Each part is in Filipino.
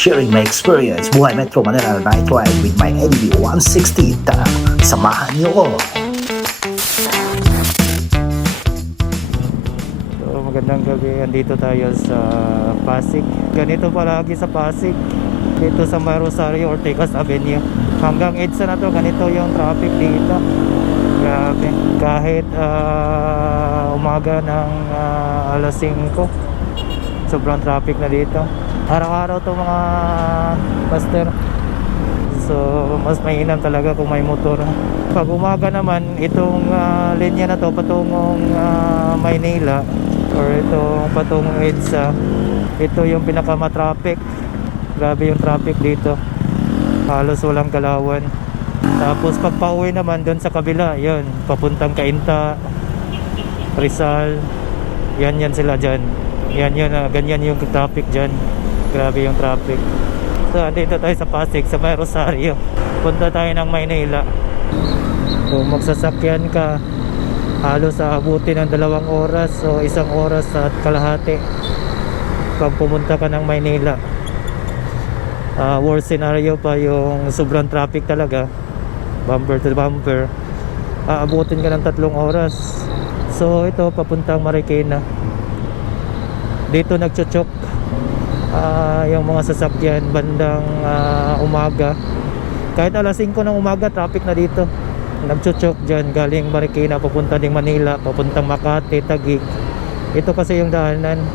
sharing my experience buhay Metro Manila night ride with my NB 160. Tara, samahan niyo ko. So, magandang gabi. Andito tayo sa Pasig. Ganito palagi sa Pasig. Dito sa May Rosario, Ortigas Avenue. Hanggang EDSA na to, ganito yung traffic dito. Grabe. Kahit umaga ng alas 5, sobrang traffic na dito. Araw-araw to mga master. So mas mainam talaga kung may motor. Pag umaga naman, itong linya na to patungong Maynila or itong patungong EDSA, ito yung pinakamatraffic. Grabe yung traffic dito, halos walang galawan. Tapos pag pauwi naman doon sa kabila, yun, papuntang Cainta, Rizal, yan sila dyan. Yan ganyan yung traffic dyan. Grabe yung traffic. So andito tayo sa Pasig, sa May Rosario. Punta tayo ng Maynila. Kung magsasakyan ka, halos aabuti ng 2 oras o 1 oras at kalahati pag pumunta ka ng Maynila. Worst scenario pa yung sobrang traffic talaga, bumper to bumper, aabutin ka ng 3 oras. So ito papuntang Marikina. Dito nagchochok yung mga sasakyan bandang umaga. Kahit alas 5 ng umaga, traffic na dito. Nagchochok dyan galing Marikina papunta ng Manila, papuntang Makati, Taguig. Ito kasi yung daanan,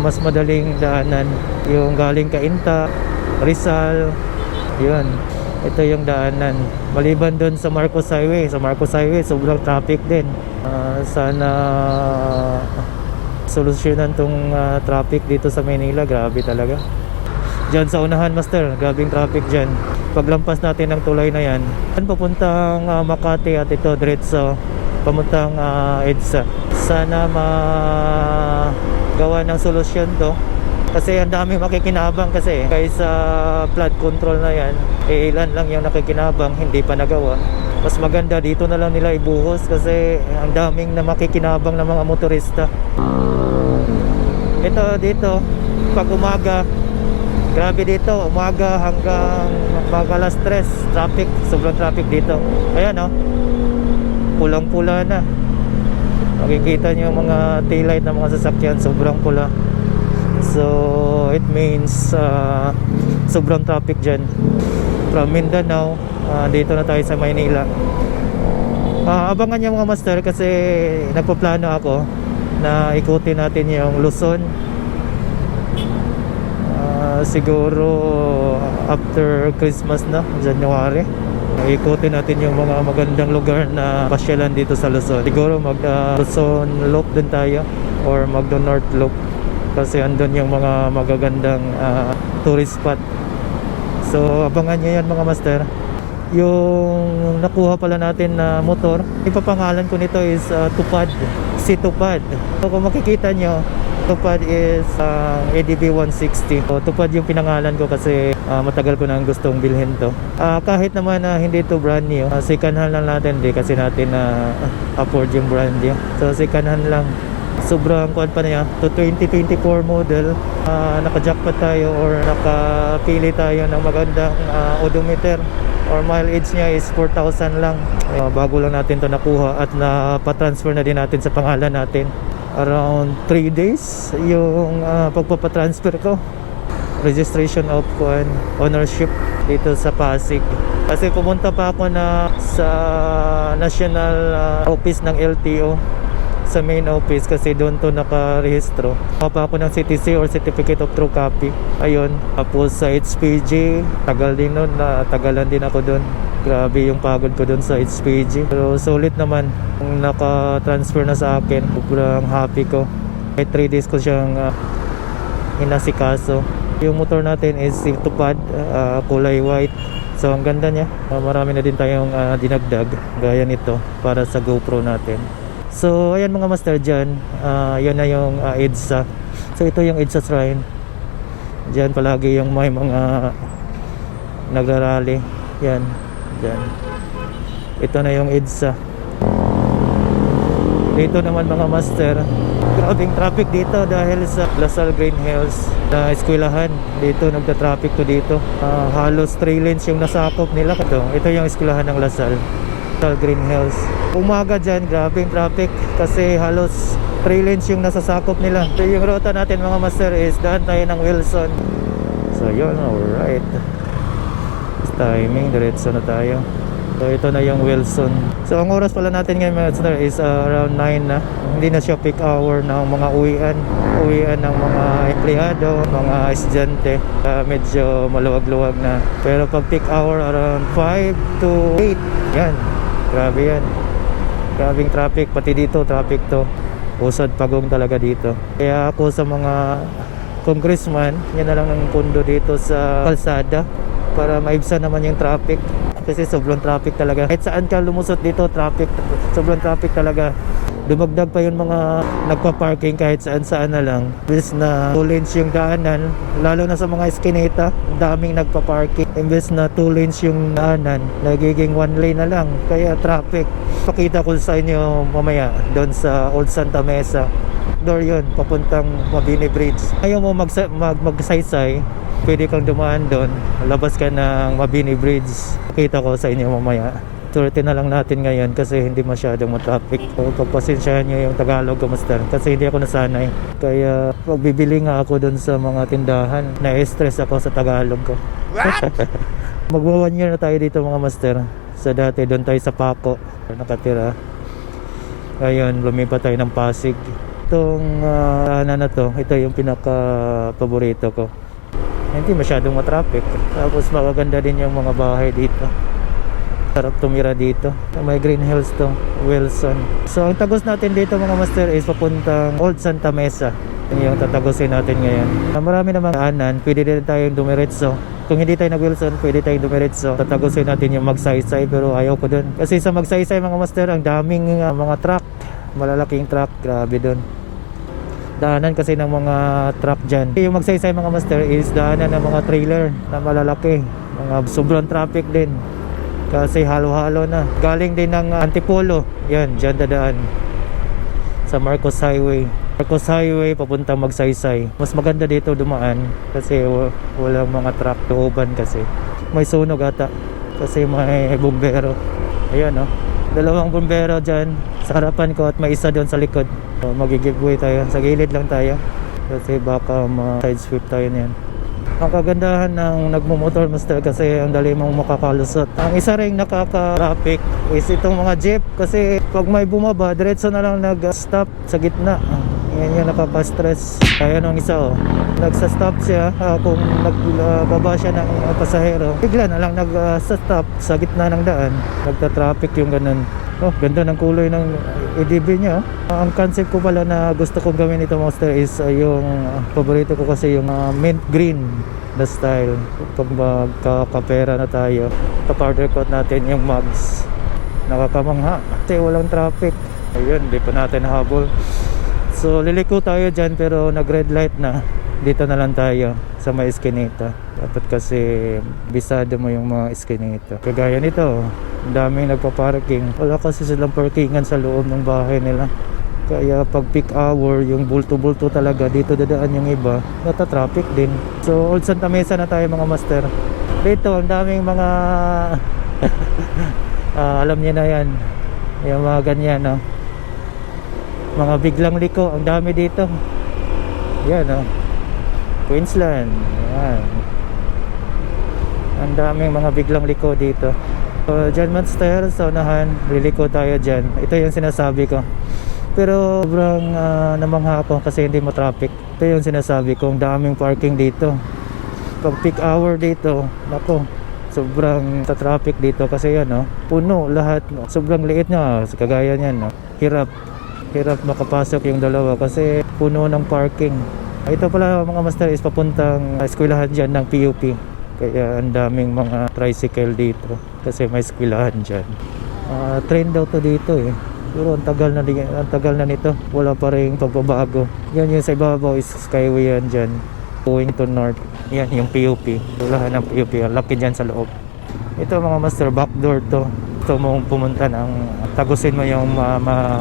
mas madaling daanan. Yung galing Cainta, Rizal, yun, ito yung daanan. Maliban doon sa Marcos Highway. Sa Marcos Highway sobrang traffic din. Sana solusyonan tong traffic dito sa Manila. Grabe talaga. Diyan sa unahan, master, grabing traffic dyan. Paglampas natin ng tulay na yan, papuntang Makati at ito diretso papuntang EDSA. Sana magawa ng solusyon to, kasi ang dami makikinabang. Kasi kaysa flood control na yan, ilan lang yung nakikinabang, hindi pa nagawa. Mas maganda dito na lang nila ibuhos, kasi ang daming na makikinabang ng mga motorista. Ito dito pag umaga, grabe dito, umaga hanggang alas 3, traffic, sobrang traffic dito. Ayan pulang pula na. Makikita nyo yung mga taillight ng mga sasakyan, sobrang pula. So it means sobrang traffic dyan. From Mindanao, dito na tayo sa Maynila. Abangan nyo mga master, kasi nagpaplano ako na ikutin natin yung Luzon. Siguro after Christmas na, January, ikutin natin yung mga magandang lugar na pasyalan dito sa Luzon. Siguro mag Luzon Loop din tayo, or mag North Loop, kasi andun yung mga magagandang tourist spot. So abangan nyo yan mga master. Yung nakuha pala natin na motor, ipapangalan ko nito is Tupad, si Tupad. So kung makikita nyo, Tupad is ADB 160. So, Tupad yung pinangalan ko kasi matagal ko nang gustong bilhin to. Kahit naman hindi to brand new, second hand lang natin, di kasi natin afford yung brand new. So second hand lang. Sobrang kuwan pa niya, to 2024 model. Naka-jackpot tayo or nakapili tayo ng magandang odometer, or mileage niya is 4,000 lang. Bago lang natin to nakuha at napatransfer na din natin sa pangalan natin. Around 3 days yung pagpapatransfer ko. Registration of ownership dito sa Pasig. Kasi pumunta pa ako sa national office ng LTO, sa main office, kasi doon to nakarehistro. Pa ako ng CTC or Certificate of True Copy. Ayun. Tapos sa HPG, tagal din nun, tagalan din ako doon. Grabe yung pagod ko doon sa HPG. Pero sulit naman kung naka-transfer na sa akin. Sobrang happy ko. May 3 days ko siyang inasikaso. Yung motor natin is Tupad, kulay white. So ang ganda niya. Marami na din tayong dinagdag gaya nito para sa GoPro natin. So ayan mga master, dyan yan na yung EDSA. So ito yung EDSA Shrine. Dyan palagi yung may mga nagrarally. Yan, dyan. Ito na yung EDSA. Dito naman mga master, Grabing traffic dito dahil sa Lasal Green Hills na eskwelahan. Dito nagta-traffic to dito. Halos 3 lanes yung nasakop nila. Ito yung eskwelahan ng Lasal Green Hills. Umaga dyan, grabing traffic kasi halos 3 lanes yung nasasakop nila. So yung ruta natin mga master is daan tayo ng Wilson. So yun, alright. Timing, diretso na tayo. So ito na yung Wilson. So ang oras pala natin ngayon mga master is around 9 na. Hindi na siya peak hour ng mga uwian ng mga empleyado, mga estudyante. Medyo maluwag-luwag na. Pero pag peak hour around 5 to 8, yan, grabe yan. Grabing traffic, pati dito traffic to. Usad pagong talaga dito. Kaya ako sa mga congressman, yan na lang ang pundo dito sa kalsada para maibsan naman yung traffic. Kasi sobrang traffic talaga. Kahit saan ka lumusot dito, traffic. Sobrang traffic talaga. Dumagdag pa yung mga nagpa-parking kahit saan-saan na lang. Imbes na 2 lanes yung daanan, lalo na sa mga eskinita, daming nagpa-parking. Imbes na 2 lanes yung daanan, nagiging 1 lane na lang. Kaya traffic. Pakita ko sa inyo mamaya doon sa Old Santa Mesa. Door yun, papuntang Mabini Bridge. Ayaw mo magsaysay, pwede kang dumaan doon. Labas ka ng Mabini Bridge. Pakita ko sa inyo mamaya. Turete na lang natin ngayon kasi hindi masyadong matraffic. So pagpasensyahan nyo yung Tagalog ko master kasi hindi ako nasanay. Kaya pag bibili nga ako doon sa mga tindahan, na-stress ako sa Tagalog ko. Magwa 1 year na tayo dito mga master. Sa dati doon tayo sa Paco nakatira. Ngayon lumipat tayo ng Pasig. Itong na to, ito yung pinaka paborito ko. Hindi masyadong matraffic. Tapos magaganda din yung mga bahay dito. Sarap tumira dito. May Green Hills to, Wilson. So ang tagos natin dito mga master is papuntang Old Santa Mesa. Yun yung tatagosin natin ngayon. Marami namang daanan, pwede din tayong dumiretso. Kung hindi tayo nag-Wilson, pwede tayong dumiretso. Tatagosin natin yung magsaysay pero ayaw ko dun. Kasi sa magsaysay mga master, ang daming mga truck. Malalaking truck, grabe dun. Daanan kasi ng mga truck dyan. Yung magsaysay mga master is daanan ng mga trailer na malalaki. Mga sobrang traffic din. Kasi halo-halo na. Galing din ng Antipolo. Yan, dyan dadaan. Sa Marcos Highway. Marcos Highway, papuntang magsaysay. Mas maganda dito dumaan. Kasi walang mga truck. Looban kasi. May sunog ata. Kasi may bumbero. Ayan o. Dalawang bumbero dyan sa harapan ko at may isa doon sa likod. So, magigiveaway tayo. Sa gilid lang tayo. Kasi baka ma-side sweep tayo niyan. Ang kagandahan ng nagmumotor master kasi ang dali mong makakalusot. Ang isa ring nakaka-traffic is itong mga jeep kasi pag may bumaba, diretso na lang nag-stop sa gitna. Yan yung nakaka-stress. Kaya nung isa nagsa-stop siya kung nagbaba siya ng pasahero. Bigla na lang nag-stop sa gitna ng daan. Nagta-traffic yung ganun. Oh, ganda ng kulay ng EDB niya. Ang concept ko pala na gusto kong gawin ito master is yung paborito ko kasi yung mint green na style. Pag magkakapera na tayo, pa-powder coat natin yung mugs. Nakakamangha kasi walang traffic. Ayun, di pa natin habol. So liliko tayo dyan pero nag red light na. Dito na lang tayo sa may eskinita. Dapat kasi bisado mo yung mga eskinita. Kagaya nito, ang daming nagpa-parking. Wala kasi silang parkingan sa loob ng bahay nila. Kaya pag peak hour, yung bulto-bulto talaga, dito dadaan yung iba, nata-traffic din. So Old Santa Mesa na tayo mga master. Dito ang daming mga alam niyo na yan. Yung mga ganyan, no? Mga biglang liko, ang dami dito. Yan, no? Queensland. Yan. Ang daming mga biglang liko dito. So, dyan master, sa unahan, liliko tayo dyan. Ito yung sinasabi ko. Pero sobrang namangha ako kasi hindi mo traffic. Ito yung sinasabi ko, ang daming parking dito. Pag peak hour dito, nako, sobrang traffic dito kasi yan, no? Puno lahat. Sobrang liit niya, kagaya niyan, no? Hirap makapasok yung dalawa kasi puno ng parking. Ito pala mga master is papuntang eskwelahan dyan ng PUP. Kaya ang daming mga tricycle dito kasi may eskwelahan dyan. Train daw to dito eh. Pero ang tagal na nito. Wala pa rin pagbabago. Yan yung sa ibabaw is skyway yan dyan. Going to north. Yan yung PUP. Eskwelahan ng PUP. Ang laki dyan sa loob. Ito mga master, backdoor to. Ito mong pumunta ng tagusin mo yung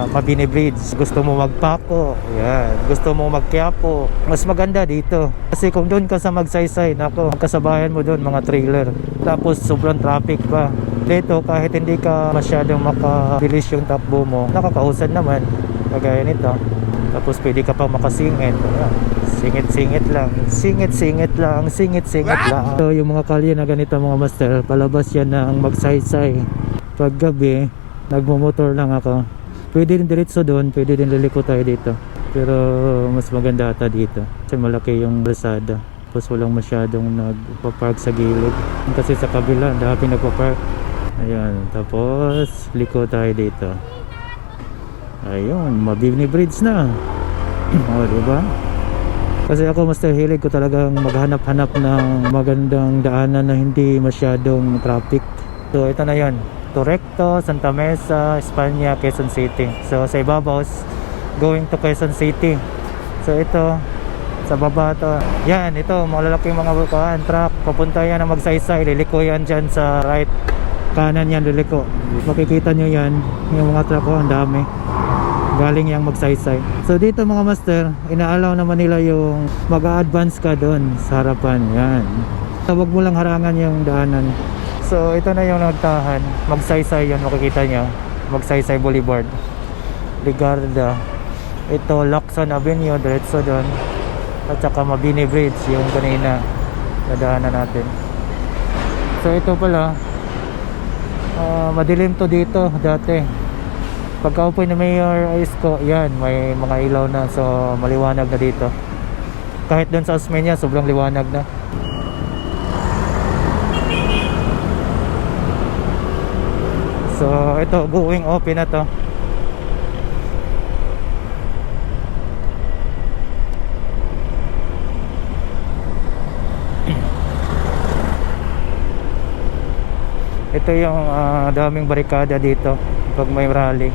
Mabini Bridge. Gusto mo magpako, yan. Gusto mo magquiapo, mas maganda dito. Kasi kung doon ka sa Magsaysay, nako, ang kasabayan mo doon mga trailer. Tapos sobrang traffic pa. Dito kahit hindi ka masyadong makabilis yung takbo mo, nakakausad naman kagaya nito. Tapos pwede ka pa makasingit. Ayan. Singit-singit lang. Singit-singit lang. Singit-singit lang. So yung mga kalye na ganito mga master, palabas yan ng Magsaysay. Pag gabi, nagmumotor lang ako. Pwede rin diretso doon, pwede din liliko tayo dito. Pero mas maganda ata dito. Kasi malaki yung kalsada. Tapos walang masyadong nagpa-park sa gilid. Kasi sa kabila, dami nagpa-park. Ayan, tapos liko tayo dito. Ayun, Mabini Bridge na. O, diba? Kasi ako master, hilig ko talagang maghanap-hanap ng magandang daanan na hindi masyadong traffic. So ito na yon, Recto, Santa Mesa, Espanya, Quezon City. So sa ibabaw, going to Quezon City. So ito, sa baba to. Yan, ito, malalaking mga bukaan, truck. Papunta yan na Magsaysay, liliko yan dyan sa right. Kanan yan, liliko. Makikita nyo yan, yung mga truck ko, ang dami. Galing yang Magsaysay. So dito mga master, inaalaw naman nila yung mag-a-advance ka doon sa harapan. Yan. So, wag mo lang harangan yung daanan. So ito na yung nagtahan. Magsaysay yan, makikita nyo. Magsaysay Boulevard, Ligarda. Ito Lacson Avenue, diretso doon. At saka Mabini Bridge, yung kanina nadaanan natin. So ito pala, madilim to dito dati. Pagka-upoy ni Mayor Isko, yan, may mga ilaw na. So maliwanag na dito. Kahit doon sa Osmeña, sobrang liwanag na. So ito, going open na to. Ito yung daming barikada dito pag may rally.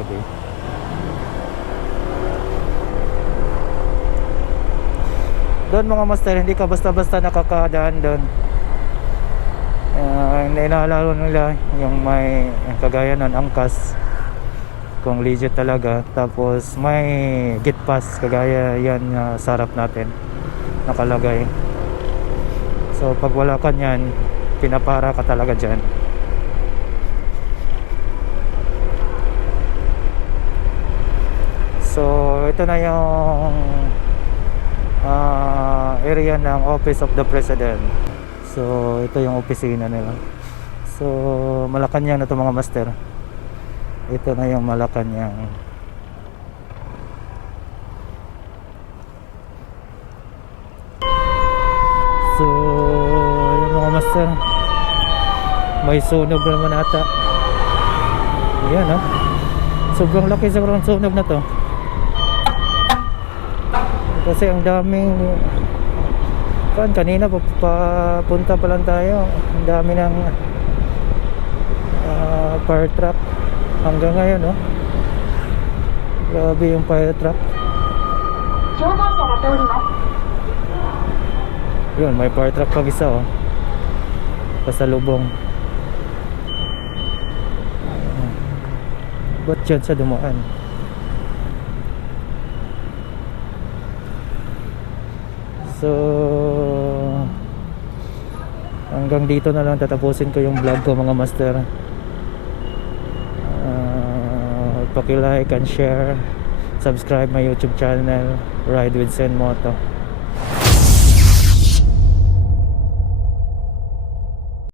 Okay. Doon mga master, hindi ka basta-basta nakakadaan doon. Inaalala nila yung may kagaya ng angkas, kung legit talaga. Tapos may gate pass, kagaya yan sa harap natin nakalagay. So pag wala ka nyan, pinapara ka talaga dyan. So ito na yung area ng Office of the President. So ito yung opisina nila. So Malacanang na ito mga master. Ito na yung Malacanang. So yung mga master, may sunog naman ata. Ayan oh. Sobrang laki siguro ang sunog na to. Kasi ang daming kanina papunta pa lang tayo, ang dami ng fire truck hanggang ngayon, no? Grabe yung fire truck. Yun, may fire truck pag isa, oh, pasalubong. Ba't dyan sa dumaan? So hanggang dito na lang tatapusin ko yung vlog ko mga master. Paki-like and share, subscribe my YouTube channel, Ride with Sen Moto.